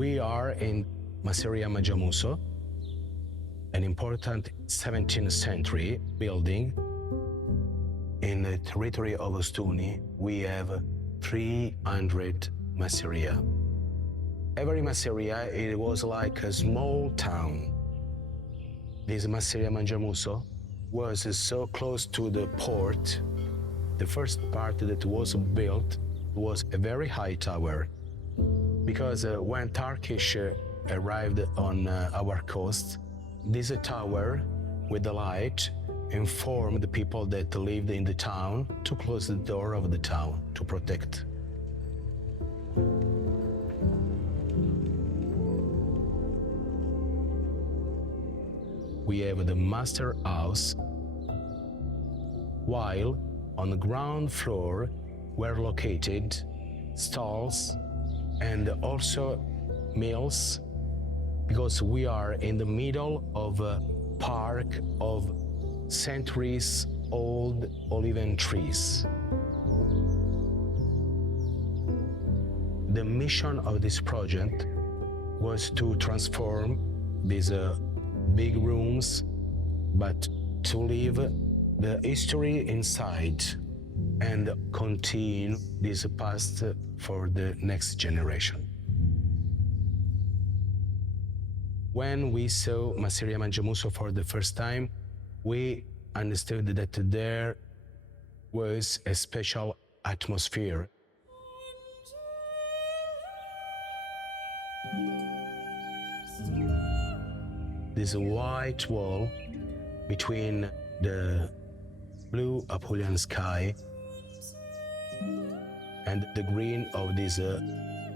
We are in Masseria Mangiamuso, an important 17th century building. In the territory of Ostuni, we have 300 masseria. Every masseria, it was like a small town. This Masseria Mangiamuso was so close to the port. The first part that was built was a very high tower, because when Turkish arrived on our coast, this tower with the light informed the people that lived in the town to close the door of the town to protect. We have the master house, while on the ground floor were located stalls and also mills, because we are in the middle of a park of centuries-old olive trees. The mission of this project was to transform these big rooms, but to leave the history inside and continue this past for the next generation. When we saw Masseria Mangiamuso for the first time, we understood that there was a special atmosphere. This white wall between the blue Apulian sky and the green of these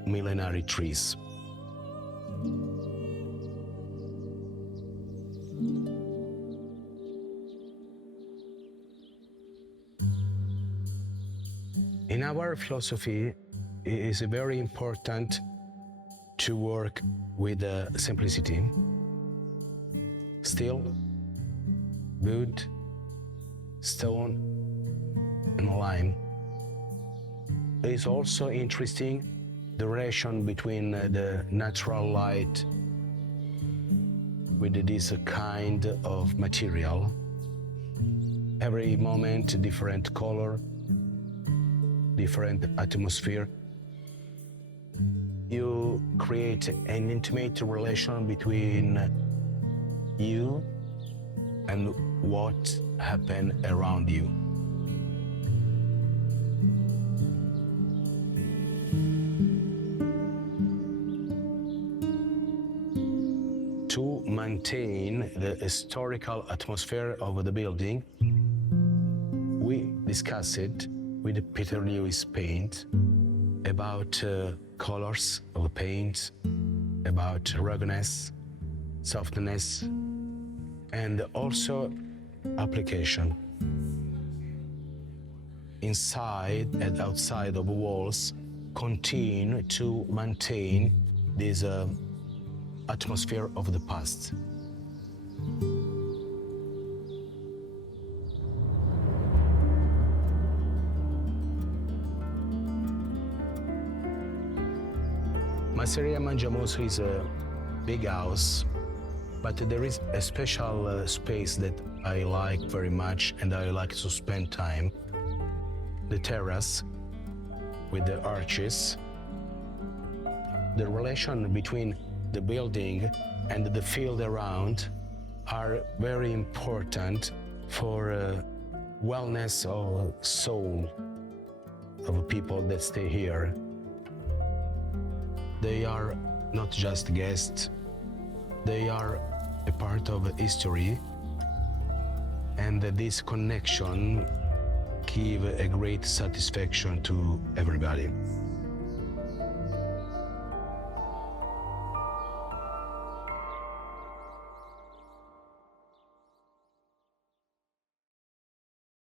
millenary trees. In our philosophy, it is very important to work with simplicity. Steel, wood, stone, and lime. It is also interesting the relation between the natural light with this kind of material. Every moment, different color, different atmosphere. You create an intimate relation between you and what happened around you. To maintain the historical atmosphere of the building, we discussed with Peter Lewis Paint about colors of paint, about ruggedness, softness, and also application. Inside and outside of walls, continue to maintain this atmosphere of the past. Masseria Mangiamuso is a big house, but there is a special space that I like very much and I like to spend time. The terrace with the arches. The relation between the building and the field around are very important for wellness of soul of people that stay here. They are not just guests, they are a part of history, and this connection gives a great satisfaction to everybody.